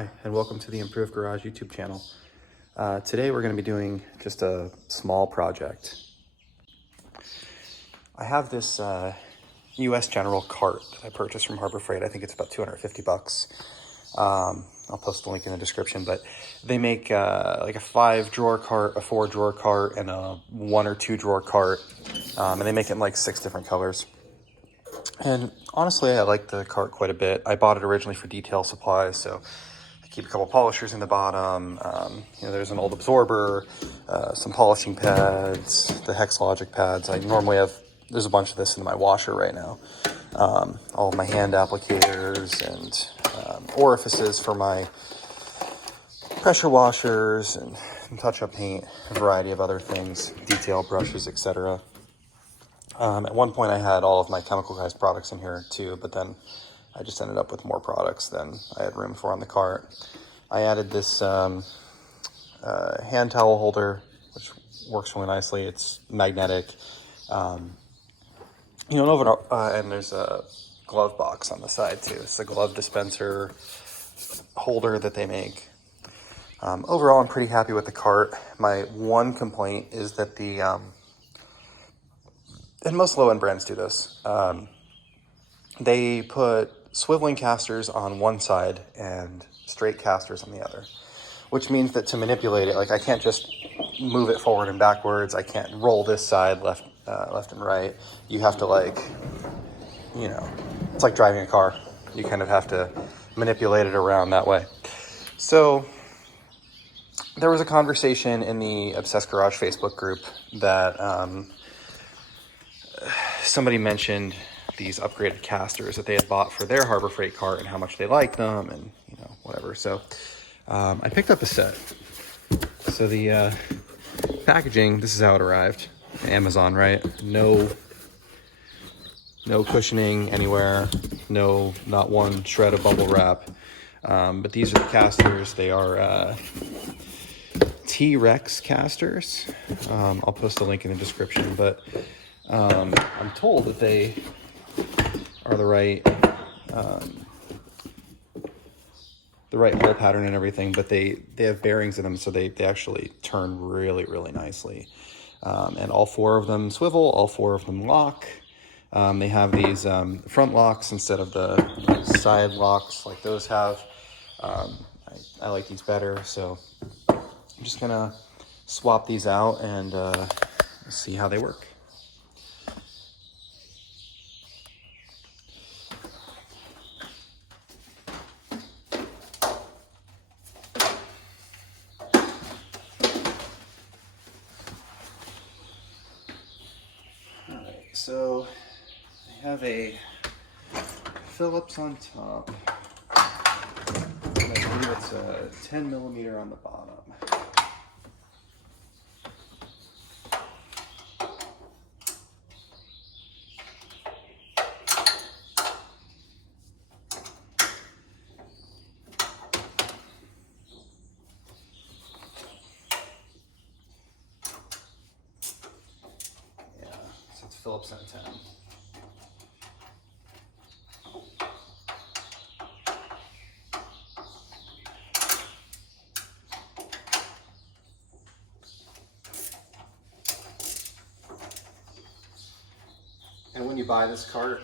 Hi, and welcome to the Improved Garage YouTube channel. Today we're going to be doing just a small project. I have this US General cart that I purchased from Harbor Freight. I think it's about 250 bucks. I'll post the link in the description, but they make like a 5-drawer cart, a 4-drawer cart, and a 1 or 2 drawer cart. And they make it in like 6 different colors. And honestly, I like the cart quite a bit. I bought it originally for detail supplies, so I keep a couple polishers in the bottom. There's an old absorber, some polishing pads, the Hex Logic pads. I normally have, there's a bunch of this in my washer right now. All of my hand applicators and orifices for my pressure washers and touch-up paint, a variety of other things, detail brushes, etc. At one point I had all of my chemical guys products in here too, but then I just ended up with more products than I had room for on the cart. I added this hand towel holder, which works really nicely. It's magnetic. And there's a glove box on the side too. It's a glove dispenser holder that they make. Overall, I'm pretty happy with the cart. My one complaint is that and most low-end brands do this, they put swiveling casters on one side and straight casters on the other, which means that to manipulate it, like I can't just move it forward and backwards. I can't roll this side left and right. You have to it's like driving a car. You kind of have to manipulate it around that way. So there was a conversation in the Obsessed Garage Facebook group that somebody mentioned these upgraded casters that they had bought for their Harbor Freight cart and how much they liked them and whatever. So I picked up a set. So the packaging, this is how it arrived. Amazon, right? No cushioning anywhere. Not one shred of bubble wrap. But these are the casters. They are T-Rex casters. I'll post a link in the description, but I'm told that they are the right hole pattern and everything, but they have bearings in them, so they actually turn really, really nicely. And all 4 of them swivel, all 4 of them lock. They have these front locks instead of the side locks like those have. I like these better, so I'm just gonna swap these out and see how they work. So I have a Phillips on top, and I believe it's a 10 millimeter on the bottom. So it's Phillips on 10. And when you buy this cart,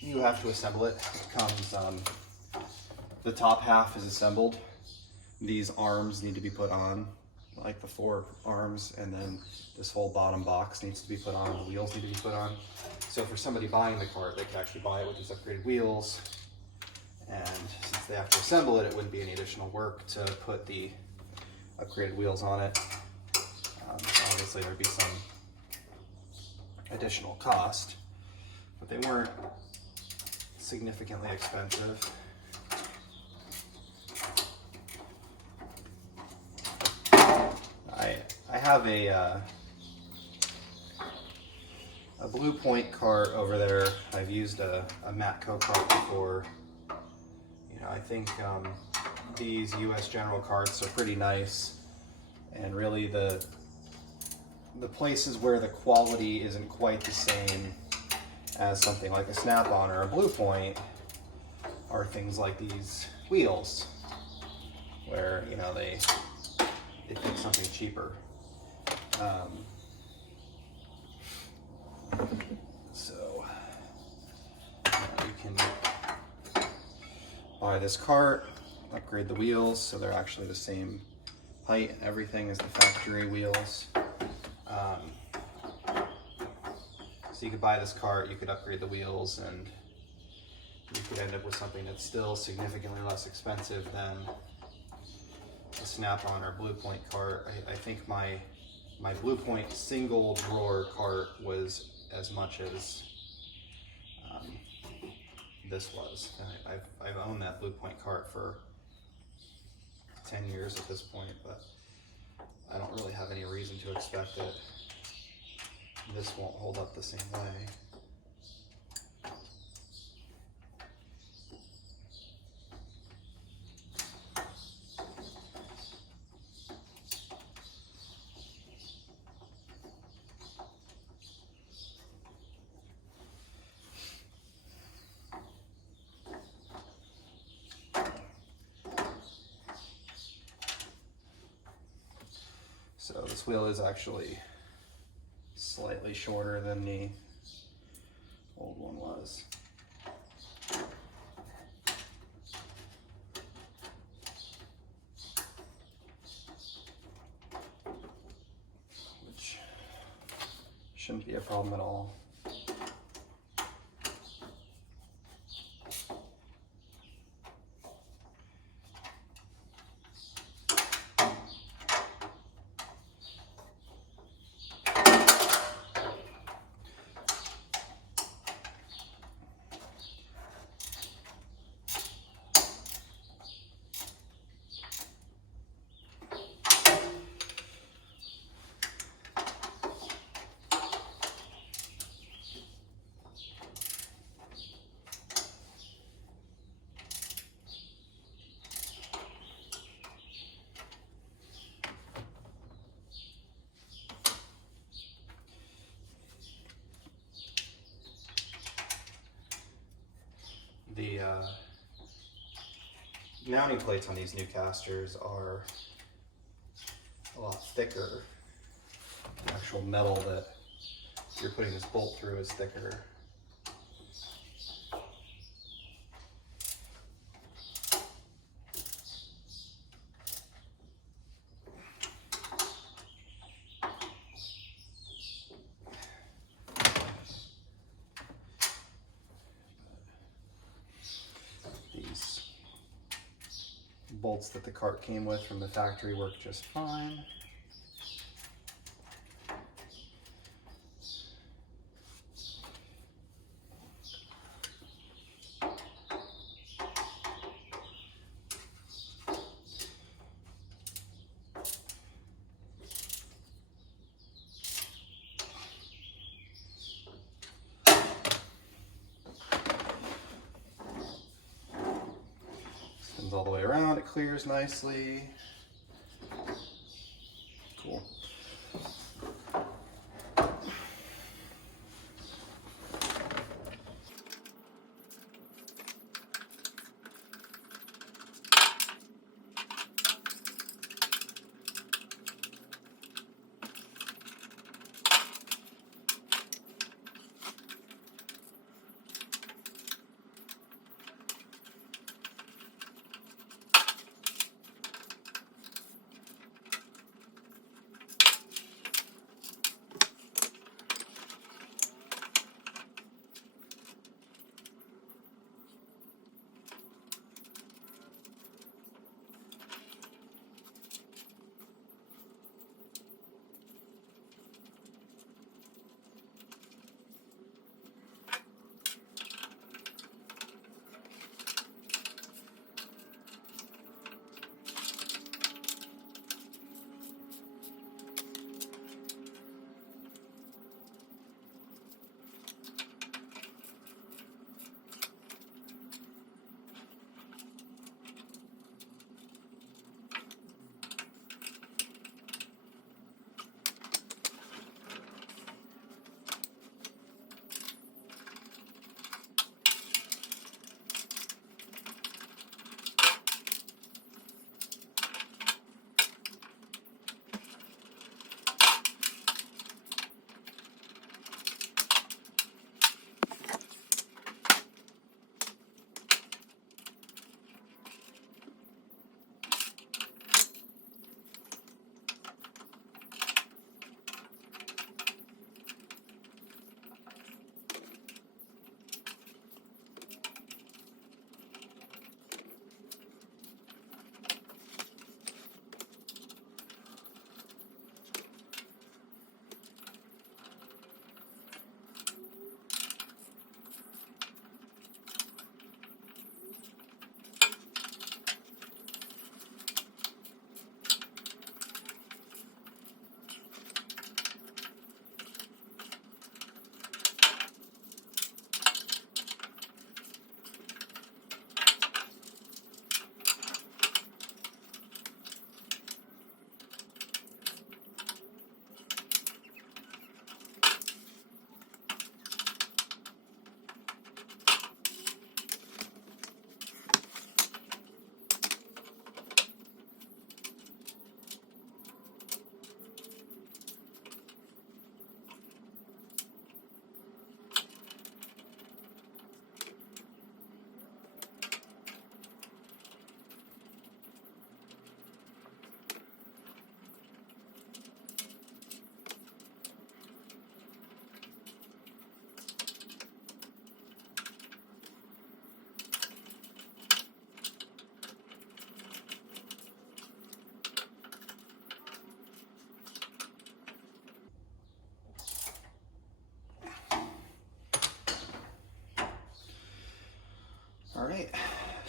you have to assemble it. It comes, the top half is assembled. These arms need to be put on, like the 4 arms, and then this whole bottom box needs to be put on, the wheels need to be put on. So for somebody buying the cart, they can actually buy it with these upgraded wheels. And since they have to assemble it, it wouldn't be any additional work to put the upgraded wheels on it. Obviously there'd be some additional cost, but they weren't significantly expensive. I have a Blue Point cart over there. I've used a Matco cart before. I think these US General carts are pretty nice, and really the places where the quality isn't quite the same as something like a Snap-on or a Blue Point are things like these wheels. where, you know, they pick something cheaper. So you can buy this cart, upgrade the wheels so they're actually the same height and everything as the factory wheels. So you could buy this cart, you could upgrade the wheels, and you could end up with something that's still significantly less expensive than a Snap-on or Blue Point cart. I think my Blue Point single drawer cart was as much as this was. I've owned that Blue Point cart for 10 years at this point, but I don't really have any reason to expect that this won't hold up the same way. So this wheel is actually slightly shorter than the old one was. Which shouldn't be a problem at all. The mounting plates on these new casters are a lot thicker. The actual metal that you're putting this bolt through is thicker. These bolts that the cart came with from the factory work just fine. Spins all the way around, it clears nicely. Cool.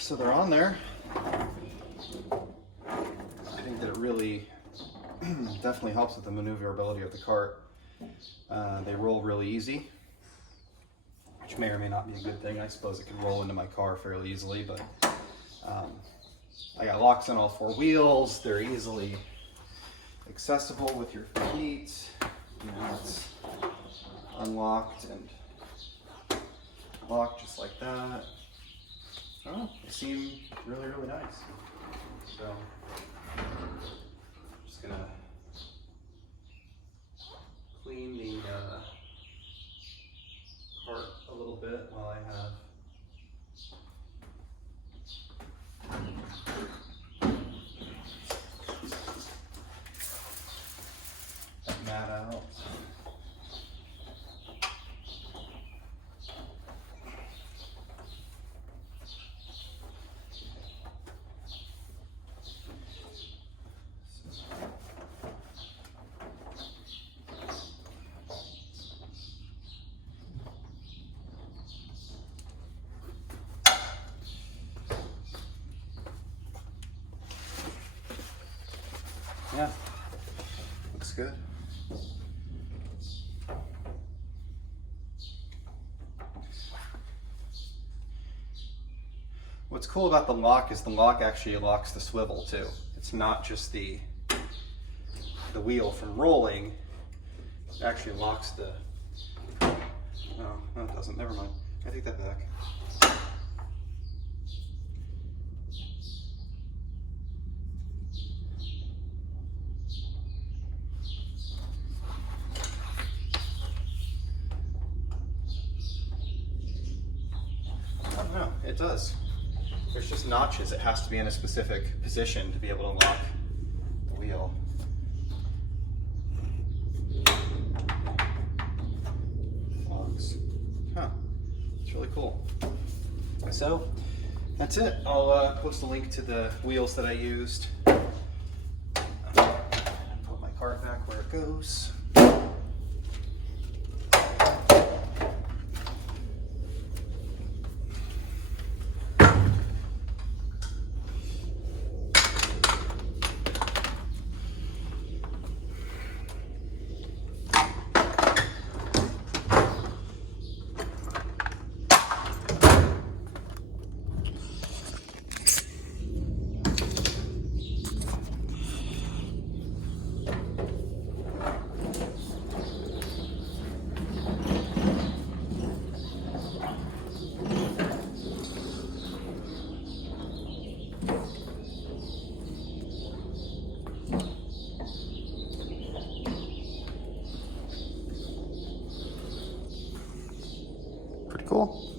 So they're on there. I think that it really definitely helps with the maneuverability of the cart. They roll really easy, which may or may not be a good thing. I suppose it can roll into my car fairly easily, but I got locks on all 4 wheels. They're easily accessible with your feet. You know, it's unlocked and locked just like that. Oh, they seem really, really nice. So, I'm just gonna clean the cart a little bit while I have that mat out. Yeah, looks good. What's cool about the lock is the lock actually locks the swivel too. It's not just the wheel from rolling. It actually locks the, oh, no it doesn't, never mind. I take that back. No, it does. There's just notches. It has to be in a specific position to be able to lock the wheel. Locks. Huh. It's really cool. So, that's it. I'll post a link to the wheels that I used. Put my cart back where it goes. Pretty cool.